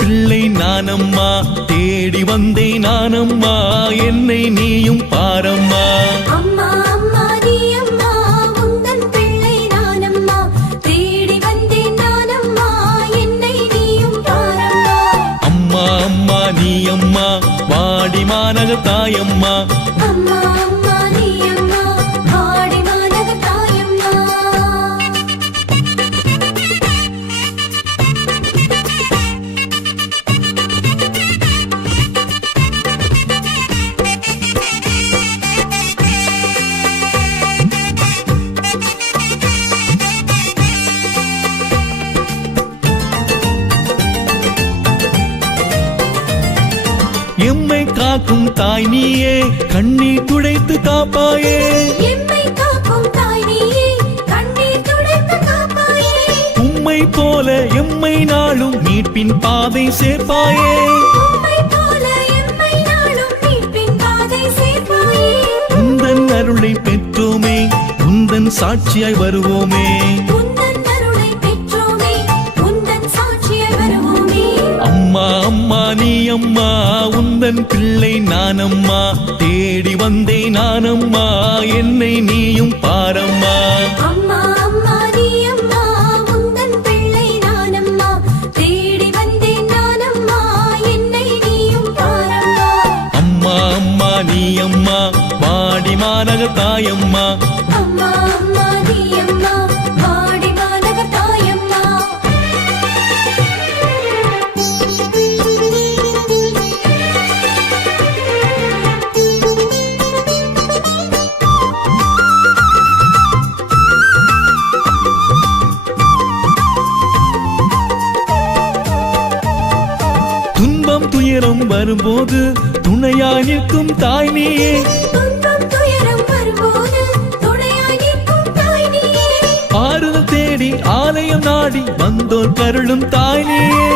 பிள்ளை நானம்மா, தேடி வந்தேன் நானம்மா, என்னை நீயும் பாரம்மா. அம்மா அம்மா நீ அம்மா, உந்தன் பிள்ளை நானம்மா, தேடி வந்தேன் நானம்மா, என்னை நீயும் பாரம்மா. அம்மா அம்மா நீ அம்மா, வாடி மாநக தாயம்மா. அம்மா அம்மா நீ அம்மா, வாடி மாநக தாயம்மா. எம்மை காக்கும் தாய் நீயே, கண்ணீர் துடைத்து காப்பாயே. எம்மை காக்கும் தாய் நீயே, கண்ணீர் துடைத்து காப்பாயே. உம்மை போல எம்மை நாளும் மீட்பின் பாதை சேர்ப்பாயே. உம்மை போல எம்மை நாளும் மீட்பின் பாதை சேர்ப்பாயே. உந்தன் அருளை பெற்றோமே, உந்தன் சாட்சியாய் வருவோமே. உந்தன் அருளை பெற்றோமே, உந்தன் சாட்சியாய் வருவோமே. அம்மா அம்மா நீ அம்மா, உந்தன் பிள்ளை நானம்மா, தேடி வந்தேன் நானம்மா, என்னை நீயும் பாரம்மா. அம்மா அம்மா நீ அம்மா, உந்தன் பிள்ளை நானம்மா, தேடி வந்தேன் நானம்மா, என்னை நீயும் பாரம்மா. அம்மா அம்மா நீ அம்மா, வாடி மாநக தாயம்மா. அம்மா அம்மா நீ அம்மா, வாடி மாநக தாயம்மா. துன்பம் துயரம் வரும்போது துணையாய் நிற்கும் தாய் நீயே. துன்பம் துயரம் வரும்போது துணையாய் நிற்கும் தாய் நீயே. ஆறுதல் தேடி ஆலயம் நாடி வந்தோர் கருளும் தாய் நீயே.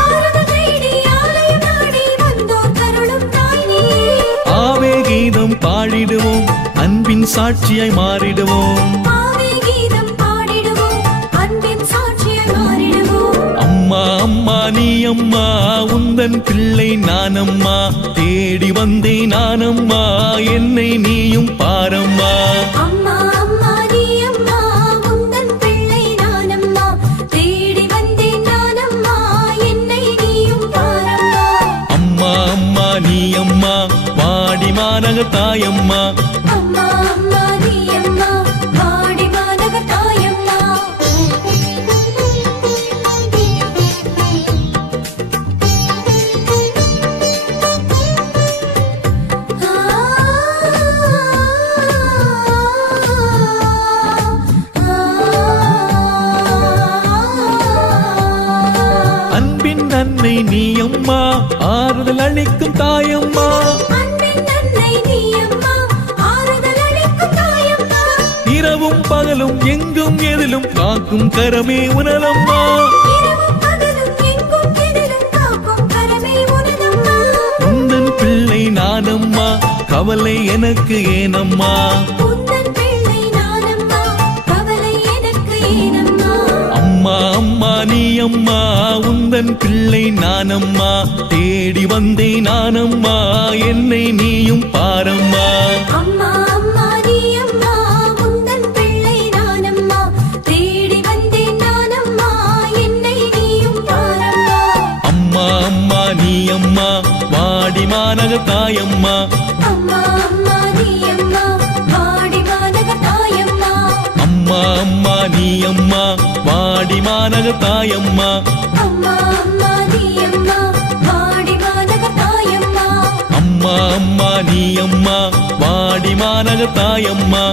ஆறுதல் தேடி ஆலயம் நாடி வந்தோர் கருளும் தாய் நீயே. ஆவே கீதம் பாடிடுவோம், அன்பின் சாட்சியாய் மாறிடுவோம். ஆவே கீதம் பாடிடுவோம், அன்பின் சாட்சியாய் மாறிடுவோம். அம்மா அம்மா நீ அம்மா, உந்தன் பிள்ளை நானம்மா, தேடி வந்தேன் நானம்மா, என்னை நீயும் பாரம்மா. அம்மா அம்மா நீ அம்மா, உந்தன் பிள்ளை நானம்மா, தேடி வந்தேன் நானம்மா, என்னை நீயும் பாரம்மா. அம்மா அம்மா நீ அம்மா, வாடி மாநக தாயம்மா. அம்மா அம்மா நீ அம்மா, வாடி மாநக தாயம்மா. அன்பின் அன்னை நீ அம்மா, ஆறுதல் அளிக்கும் தாயம்மா. அன்பின் அன்னை நீ அம்மா, ஆறுதல் அளிக்கும் தாயம்மா. இரவும் பகலும் எங்கும் எதிலும் காக்கும் கரமே உணலம்மா. இரவும் பகலும் எங்கும் எதிலும் காக்கும் கரமே உனதம்மா. உந்தன் பிள்ளை நானம்மா, கவலை எனக்கு ஏனம்மா. உந்தன் பிள்ளை நானம்மா, கவலை எனக்கு ஏனம்மா. அம்மா அம்மா நீ அம்மா, உந்தன் பிள்ளை நானம்மா, தேடி வந்தேன் நானம்மா, என்னை நீயும் பாரம்மா. அம்மா அம்மா நீ அம்மா, உந்தன் பிள்ளை நானம்மா, தேடி வந்தேன் நானம்மா, என்னை நீயும் பாரம்மா. அம்மா அம்மா நீ அம்மா, வாடி மாநக தாயம்மா. அம்மா அம்மா நீ அம்மா, வாடி மாநக தாயம்மா. அம்மா அம்மா நீ அம்மா, வாடி மாநக தாயம்மா. அம்மா அம்மா நீ அம்மா, வாடி மாநக தாயம்மா. அம்மா அம்மா நீ அம்மா, வாடி மாநக தாயம்மா.